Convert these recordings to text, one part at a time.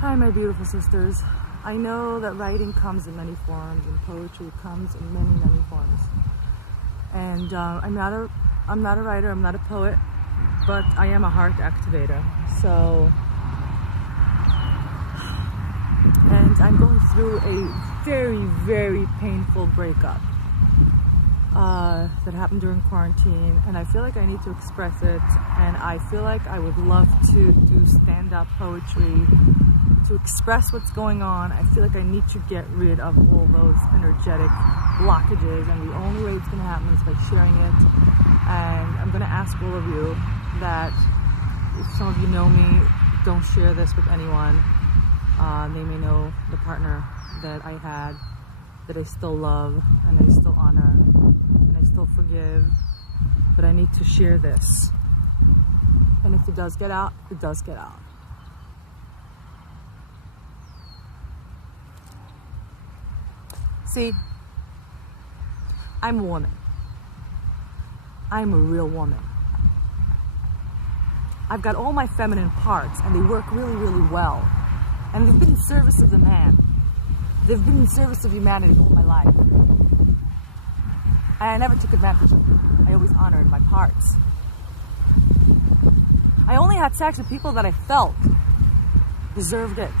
Hi, my beautiful sisters. I know that writing comes in many forms and poetry comes in many, many forms. And I'm not a writer, I'm not a poet, but I am a heart activator. And I'm going through a very, very painful breakup that happened during quarantine, and I feel like I need to express it, and I feel like I would love to do stand-up poetry to express what's going on. I feel like I need to get rid of all those energetic blockages, and the only way it's going to happen is by sharing it. And I'm going to ask all of you that if some of you know me, don't share this with anyone. They may know the partner that I had, that I still love, and I still honor, and I still forgive, but I need to share this. And if it does get out, it does get out. See, I'm a woman. I'm a real woman. I've got all my feminine parts, and they work really, really well. And they've been in service of the man. They've been in service of humanity all my life. And I never took advantage of them. I always honored my parts. I only had sex with people that I felt deserved it,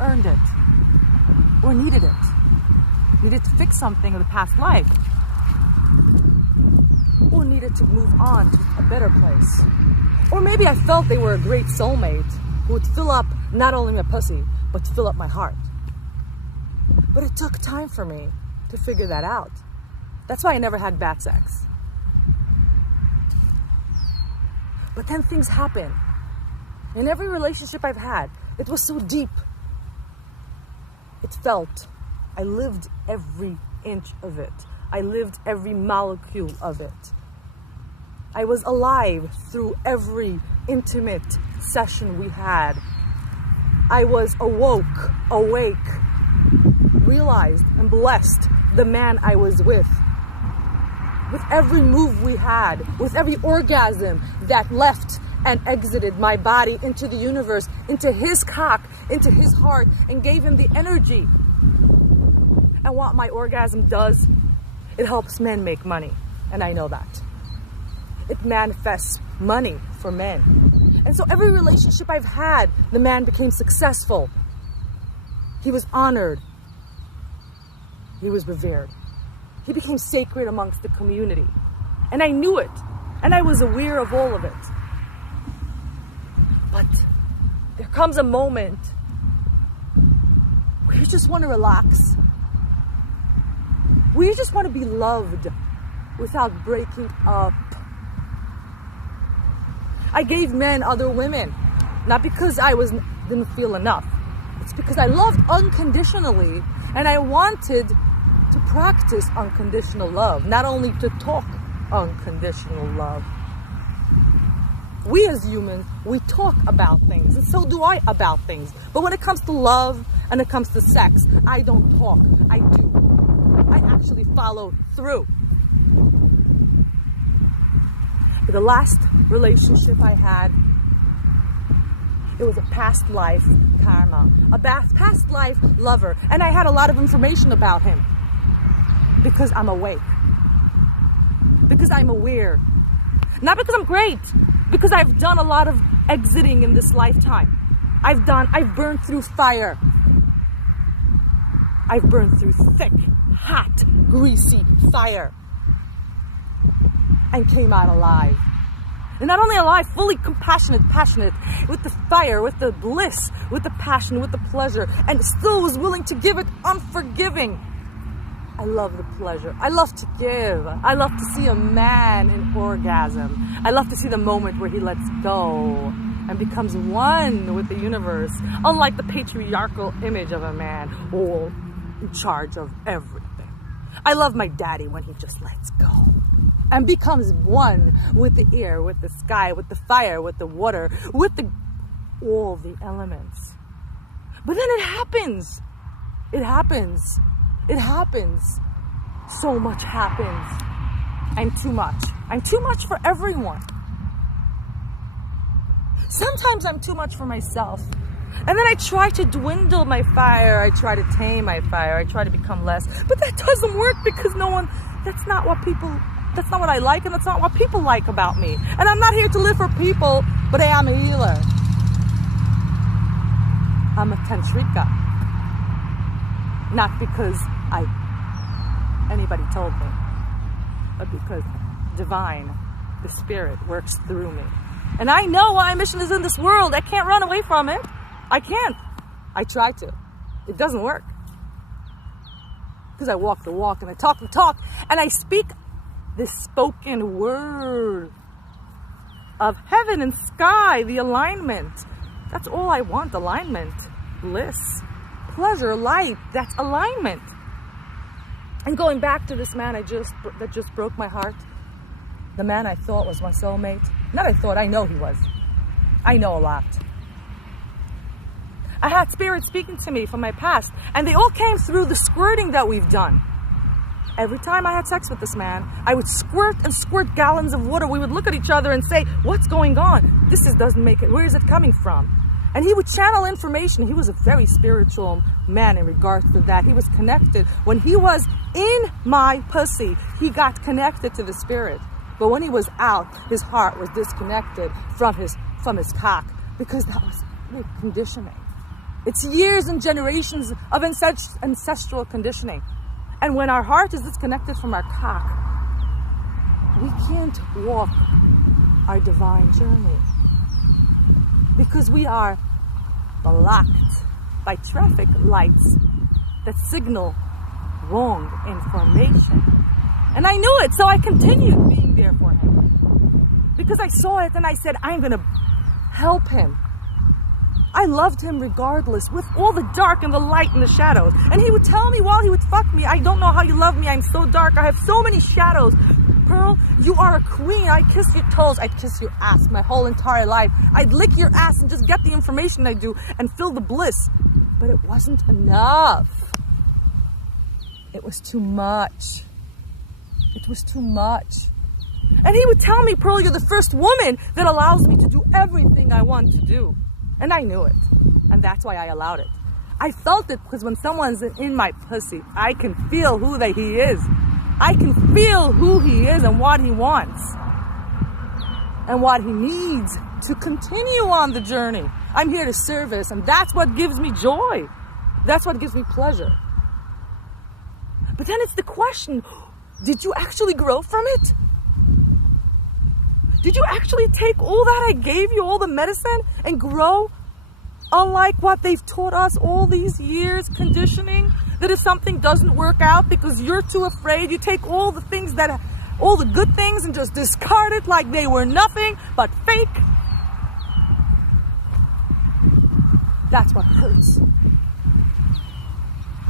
earned it, or needed it. Needed to fix something in the past life, or needed to move on to a better place. Or maybe I felt they were a great soulmate who would fill up not only my pussy, but to fill up my heart. But it took time for me to figure that out. That's why I never had bad sex. But then things happen. In every relationship I've had, it was so deep. It felt. I lived every inch of it. I lived every molecule of it. I was alive through every intimate session we had. I was awoke, awake, realized and blessed the man I was with. With every move we had, with every orgasm that left and exited my body into the universe, into his cock, into his heart, and gave him the energy. And what my orgasm does, it helps men make money. And I know that. It manifests money for men. And so every relationship I've had, the man became successful. He was honored. He was revered. He became sacred amongst the community. And I knew it. And I was aware of all of it. But there comes a moment where you just want to relax. We just want to be loved without breaking up. I gave men other women, not because I didn't feel enough. It's because I loved unconditionally, and I wanted to practice unconditional love, not only to talk unconditional love. We as humans, we talk about things, and so do I about things. But when it comes to love and it comes to sex, I don't talk, I do. I actually followed through. The last relationship I had, it was a past life karma, a past life lover. And I had a lot of information about him because I'm awake, because I'm aware, not because I'm great, because I've done a lot of exiting in this lifetime. I've burned through fire. I've burned through thick, hot, greasy fire and came out alive. And not only alive, fully compassionate, passionate, with the fire, with the bliss, with the passion, with the pleasure, and still was willing to give it unforgiving. I love the pleasure. I love to give. I love to see a man in orgasm. I love to see the moment where he lets go and becomes one with the universe, unlike the patriarchal image of a man all in charge of everything. I love my daddy when he just lets go and becomes one with the air, with the sky, with the fire, with the water, with all the elements. But then it happens. It happens. It happens. So much happens. I'm too much. I'm too much for everyone. Sometimes I'm too much for myself. And then I try to dwindle my fire. I try to tame my fire. I try to become less. But that doesn't work because that's not what I like, and that's not what people like about me. And I'm not here to live for people, but I am a healer. I'm a tantrika. Not because anybody told me, but because divine, the spirit, works through me. And I know what my mission is in this world. I can't run away from it. I can't. I try to. It doesn't work. Because I walk the walk and I talk the talk and I speak this spoken word of heaven and sky, the alignment. That's all I want, alignment, bliss, pleasure, light. That's alignment. And going back to this man that just broke my heart, the man I thought was my soulmate. Not I thought, I know he was. I know a lot. I had spirits speaking to me from my past, and they all came through the squirting that we've done. Every time I had sex with this man, I would squirt and squirt gallons of water. We would look at each other and say, what's going on? Doesn't make it. Where is it coming from? And he would channel information. He was a very spiritual man in regards to that. He was connected. When he was in my pussy, he got connected to the spirit. But when he was out, his heart was disconnected from his cock, because that was conditioning. It's years and generations of ancestral conditioning. And when our heart is disconnected from our cock, we can't walk our divine journey. Because we are blocked by traffic lights that signal wrong information. And I knew it, so I continued being there for him. Because I saw it and I said, I'm going to help him. I loved him regardless, with all the dark and the light and the shadows. And he would tell me while he would fuck me, I don't know how you love me. I'm so dark. I have so many shadows. Pearl, you are a queen. I kiss your toes. I'd kiss your ass my whole entire life. I'd lick your ass and just get the information I do and feel the bliss. But it wasn't enough. It was too much. It was too much. And he would tell me, Pearl, you're the first woman that allows me to do everything I want to do. And I knew it. And that's why I allowed it. I felt it because when someone's in my pussy, I can feel who he is. I can feel who he is and what he wants. And what he needs to continue on the journey. I'm here to service, and that's what gives me joy. That's what gives me pleasure. But then it's the question, did you actually grow from it? Did you actually take all that I gave you, all the medicine, and grow? Unlike what they've taught us all these years, conditioning, that if something doesn't work out because you're too afraid, you take all the things all the good things and just discard it like they were nothing but fake. That's what hurts.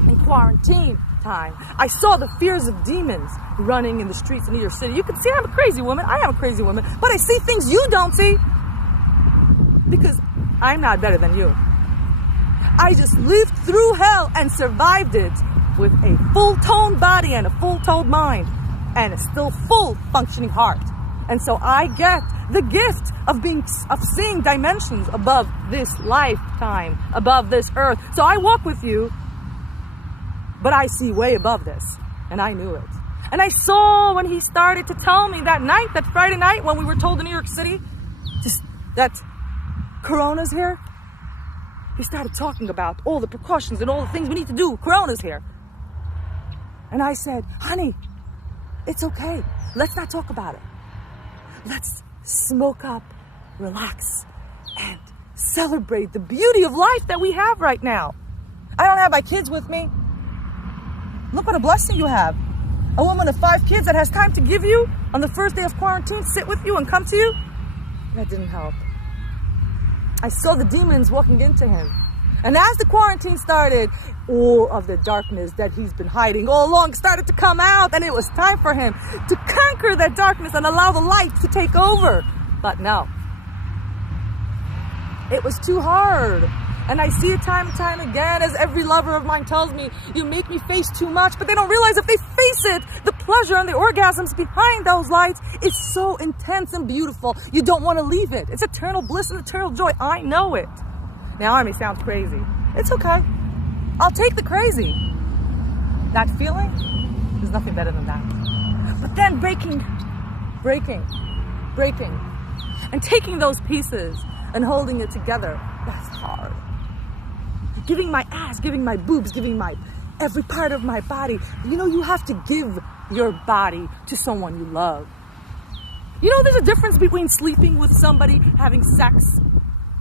In quarantine time, I saw the fears of demons running in the streets in New York City. You can see I'm a crazy woman. I am a crazy woman. But I see things you don't see. Because I'm not better than you. I just lived through hell and survived it with a full-toned body and a full-toned mind and a still full functioning heart. And so I get the gift of seeing dimensions above this lifetime, above this earth. So I walk with you, but I see way above this. And I knew it. And I saw when he started to tell me that night, that Friday night, when we were told in New York City that Corona's here, he started talking about all the precautions and all the things we need to do. Corona's here. And I said, honey, it's okay. Let's not talk about it. Let's smoke up, relax, and celebrate the beauty of life that we have right now. I don't have my kids with me. Look what a blessing you have. A woman of 5 kids that has time to give you on the first day of quarantine, sit with you and come to you. That didn't help. I saw the demons walking into him. And as the quarantine started, all of the darkness that he's been hiding all along started to come out, and it was time for him to conquer that darkness and allow the light to take over. But no. It was too hard. And I see it time and time again, as every lover of mine tells me, you make me face too much, but they don't realize if they face it, the pleasure and the orgasms behind those lights is so intense and beautiful. You don't want to leave it. It's eternal bliss and eternal joy. I know it. Now, Army sounds crazy. It's okay. I'll take the crazy. That feeling, there's nothing better than that. But then breaking, and taking those pieces and holding it together, that's hard. Giving my ass, giving my boobs, giving my every part of my body. You know, you have to give your body to someone you love. You know, there's a difference between sleeping with somebody, having sex,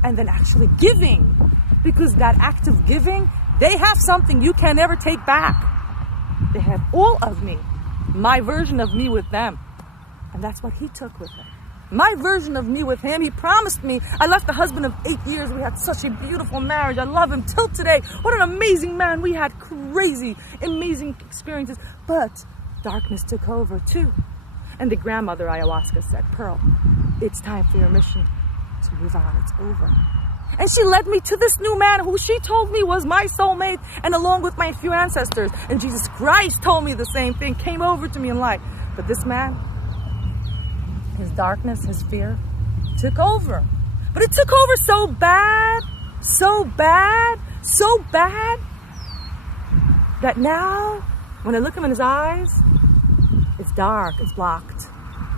and then actually giving. Because that act of giving, they have something you can never take back. They have all of me, my version of me with them. And that's what he took with him. My version of me with him. He promised me. I left a husband of 8 years. We had such a beautiful marriage. I love him till today. What an amazing man. We had crazy, amazing experiences. But darkness took over too. And the grandmother ayahuasca said, Pearl, it's time for your mission to move on. It's over. And she led me to this new man who she told me was my soulmate, and along with my few ancestors. And Jesus Christ told me the same thing, came over to me in light. But this man, his darkness, his fear, took over. But it took over so bad, that now, when I look him in his eyes, it's dark, it's blocked.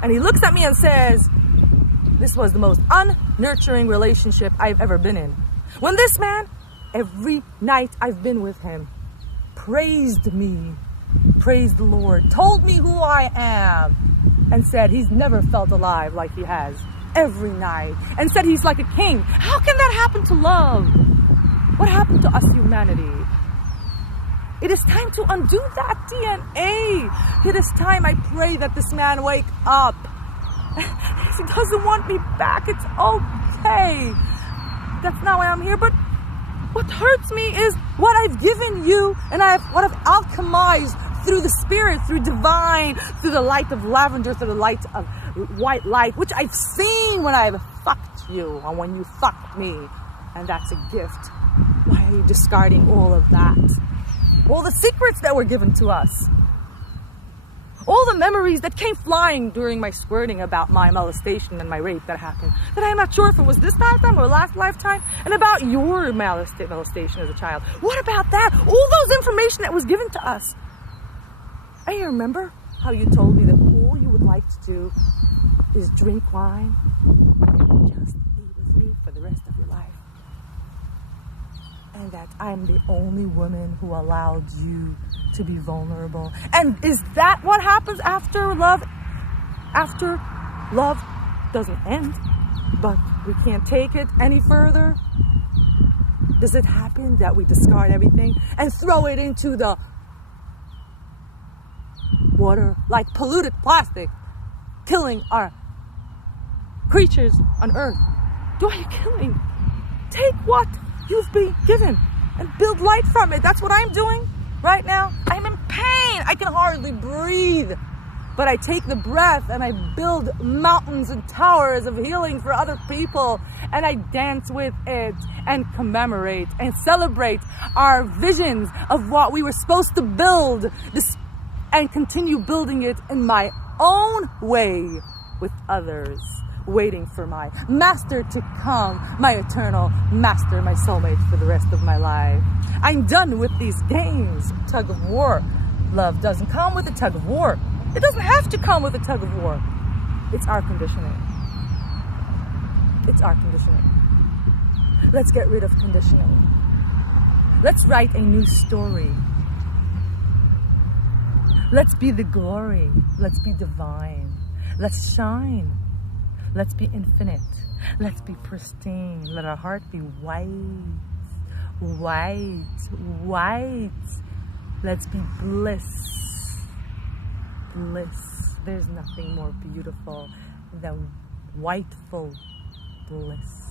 And he looks at me and says, this was the most unnurturing relationship I've ever been in. When this man, every night I've been with him, praised me, praised the Lord, told me who I am, and said he's never felt alive like he has every night, and said he's like a king. How can that happen to love? What happened to us, humanity? It is time to undo that DNA. It is time, I pray, that this man wake up. He doesn't want me back. It's okay. That's not why I'm here. But what hurts me is what I've given you, and what I've alchemized through the spirit, through divine, through the light of lavender, through the light of white light, which I've seen when I've fucked you and when you fucked me. And that's a gift. Why are you discarding all of that? All the secrets that were given to us. All the memories that came flying during my squirting about my molestation and my rape that happened. That I'm not sure if it was this lifetime or last lifetime. And about your molestation as a child. What about that? All those information that was given to us. And you remember how you told me that all you would like to do is drink wine and just be with me for the rest of your life. And that I'm the only woman who allowed you to be vulnerable. And is that what happens after love? After love doesn't end, but we can't take it any further? Does it happen that we discard everything and throw it into the water like polluted plastic, killing our creatures on earth? Do I killing? Take what you've been given and build light from it. That's what I'm doing right now. I'm in pain. I can hardly breathe. But I take the breath and I build mountains and towers of healing for other people. And I dance with it and commemorate and celebrate our visions of what we were supposed to build and continue building it in my own way with others, waiting for my master to come, my eternal master, my soulmate for the rest of my life. I'm done with these games, tug of war. Love doesn't come with a tug of war. It doesn't have to come with a tug of war. It's our conditioning. It's our conditioning. Let's get rid of conditioning. Let's write a new story. Let's be the glory. Let's be divine. Let's shine. Let's be infinite. Let's be pristine. Let our heart be white. White. White. Let's be bliss. Bliss. There's nothing more beautiful than whiteful bliss.